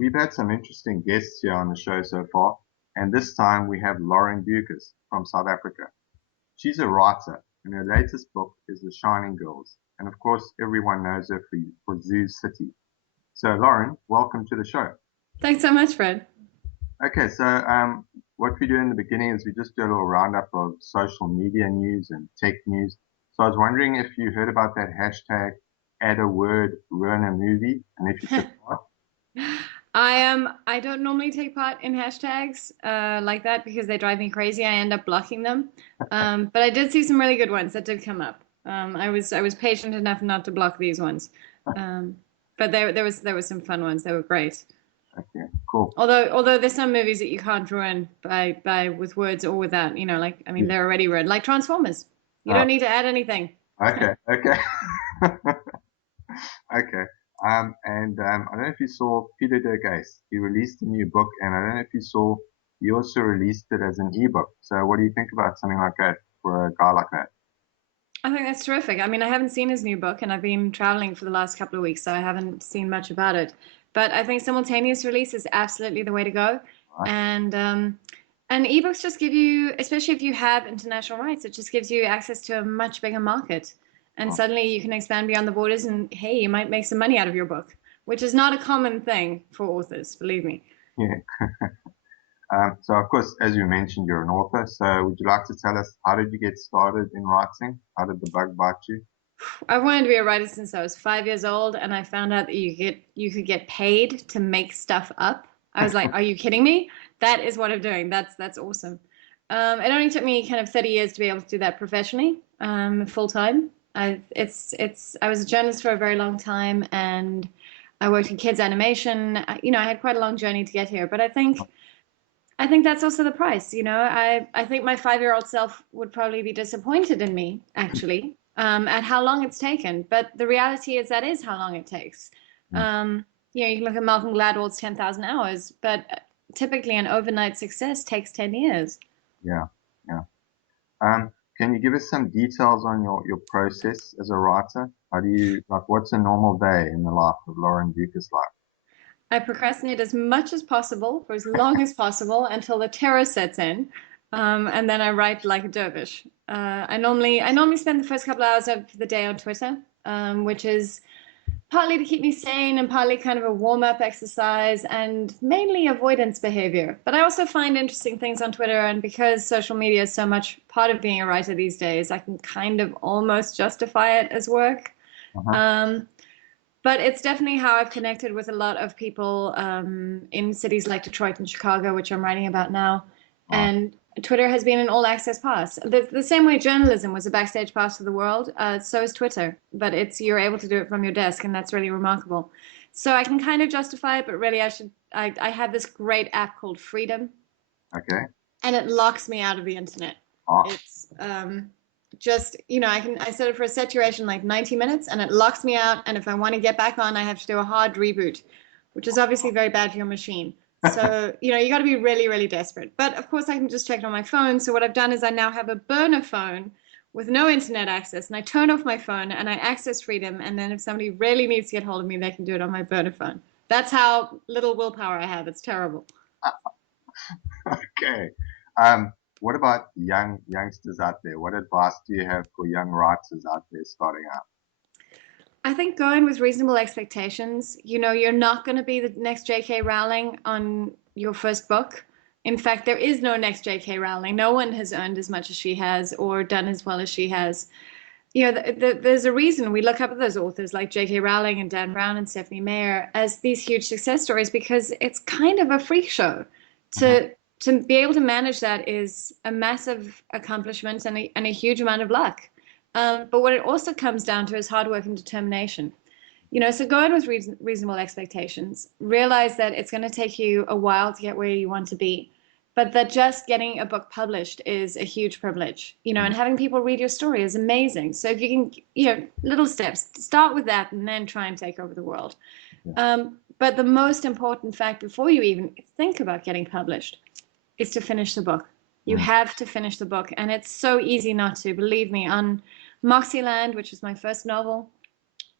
We've had some interesting guests here on the show so far, and this time we have Lauren Beukes from South Africa. She's a writer, and her latest book is The Shining Girls, and of course everyone knows her for Zoo City. So Lauren, welcome to the show. Thanks so much, Fred. Okay, so what we do in the beginning is we just do a little roundup of social media news and tech news. So I was wondering if you heard about that hashtag, add a word, ruin a movie, and if you took part. I don't normally take part in hashtags like that because they drive me crazy. I end up blocking them. But I did see some really good ones that did come up. I was patient enough not to block these ones. Um, but there was some fun ones. They were great. Okay, cool. Although there's some movies that you can't ruin by with words or without. Like I mean Yeah. they're already ruined. Like Transformers. You Oh, don't need to add anything. okay, okay. Okay. And I don't know if you saw Peter Beukes. He released a new book, and I don't know if you saw, he also released it as an ebook. So what do you think about something like that for a guy like that? I think that's terrific. I mean, I haven't seen his new book, and I've been traveling for the last couple of weeks, so I haven't seen much about it. But I think simultaneous release is absolutely the way to go. Right? And ebooks just give you, especially if you have international rights, it just gives you access to a much bigger market. And Oh, suddenly you can expand beyond the borders, and hey, you might make some money out of your book, which is not a common thing for authors, believe me. yeah. So of course, as you mentioned, you're an author. So would you like to tell us how did you get started in writing? How did the bug bite you? I've wanted to be a writer since I was 5 years old, and I found out that you could get paid to make stuff up. I was like, "Are you kidding me? That is what I'm doing. That's awesome." It only took me kind of 30 years to be able to do that professionally, full time. I was a journalist for a very long time, and I worked in kids animation. I had quite a long journey to get here, but I think that's also the price. I think my 5-year-old self would probably be disappointed in me, actually, at how long it's taken. But the reality is that is how long it takes. Mm. You can look at Malcolm Gladwell's 10,000 hours, but typically an overnight success takes 10 years. Yeah, yeah. Can you give us some details on your process as a writer? How do you, like, what's a normal day in the life of Lauren Beukes' life? I procrastinate as much as possible for as long as possible until the terror sets in, and then I write like a dervish. I normally spend the first couple hours of the day on Twitter, which is partly to keep me sane and partly kind of a warm up exercise and mainly avoidance behavior. But I also find interesting things on Twitter, and because social media is so much part of being a writer these days, I can kind of almost justify it as work. Uh-huh. Um, but it's definitely how I've connected with a lot of people in cities like Detroit and Chicago, which I'm writing about now. Right. And Twitter has been an all access pass. The same way journalism was a backstage pass to the world, so is Twitter. But you're able to do it from your desk, and that's really remarkable. So I can kind of justify it, but really I have this great app called Freedom, Okay. and it locks me out of the internet. Oh, It's just I set it for a saturation like 90 minutes, and it locks me out. And if I want to get back on, I have to do a hard reboot, which is obviously very bad for your machine. So you got to be really, really desperate. But of course, I can just check it on my phone. So what I've done is I now have a burner phone with no internet access, and I turn off my phone and I access Freedom. And then if somebody really needs to get hold of me, they can do it on my burner phone. That's how little willpower I have. It's terrible. okay. What about youngsters out there? What advice do you have for young writers out there starting out? I think going with reasonable expectations. You're not going to be the next J.K. Rowling on your first book. In fact, there is no next J.K. Rowling. No one has earned as much as she has or done as well as she has. There's a reason we look up at those authors like J.K. Rowling and Dan Brown and Stephanie Meyer as these huge success stories because it's kind of a freak show. Hmm. To be able to manage that is a massive accomplishment and a huge amount of luck. But what it also comes down to is hard work and determination. So go in with reasonable expectations. Realize that it's going to take you a while to get where you want to be, but that just getting a book published is a huge privilege. And having people read your story is amazing. So if you can, little steps, start with that and then try and take over the world. Yeah. But the most important fact before you even think about getting published is to finish the book. You Mm. have to finish the book, and it's so easy not to. Believe me, on Moxieland, which was my first novel,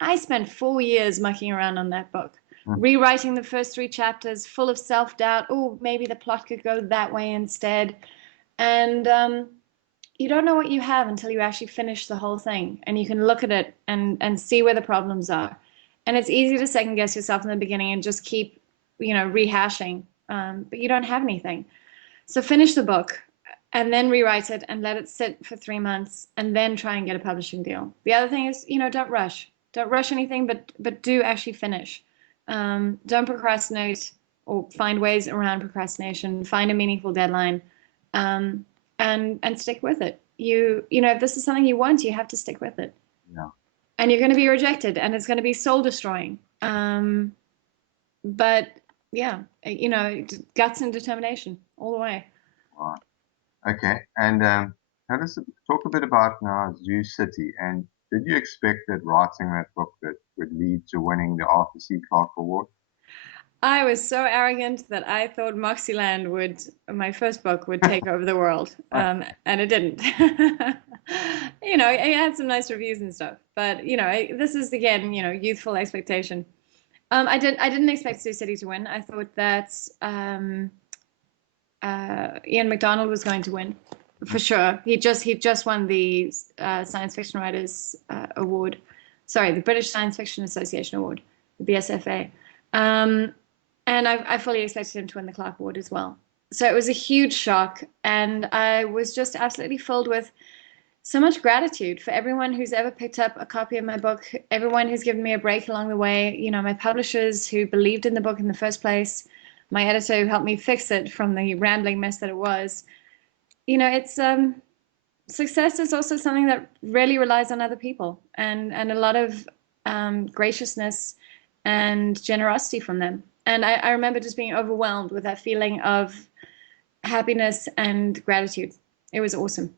I spent 4 years mucking around on that book. rewriting the first three chapters, full of self-doubt. Oh, maybe the plot could go that way instead. And you don't know what you have until you actually finish the whole thing, and you can look at it and see where the problems are. And it's easy to second guess yourself in the beginning and just keep, rehashing, but you don't have anything. So finish the book and then rewrite it and let it sit for 3 months and then try and get a publishing deal. The other thing is, don't rush. Don't rush anything, but do actually finish. Don't procrastinate or find ways around procrastination. Find a meaningful deadline, and stick with it. If this is something you want, you have to stick with it. Yeah. And you're going to be rejected, and it's going to be soul destroying. But yeah, guts and determination all the way. Right. Okay. And tell us, talk a bit about now Zoo City. And did you expect that writing that book that would lead to winning the Arthur C. Clarke Award? I was so arrogant that I thought my first book would take over the world, and it didn't. It had some nice reviews and stuff, but this is again, youthful expectation. I didn't expect Sioux City to win. I thought that Ian McDonald was going to win, for sure. He just won the Science Fiction Writers Award, sorry, the British Science Fiction Association Award, the BSFA. And I fully expected him to win the Clarke Award as well. So it was a huge shock, and I was just absolutely filled with so much gratitude for everyone who's ever picked up a copy of my book, everyone who's given me a break along the way, my publishers who believed in the book in the first place, my editor who helped me fix it from the rambling mess that it was. It's success is also something that really relies on other people and a lot of graciousness and generosity from them. And I remember just being overwhelmed with that feeling of happiness and gratitude. It was awesome.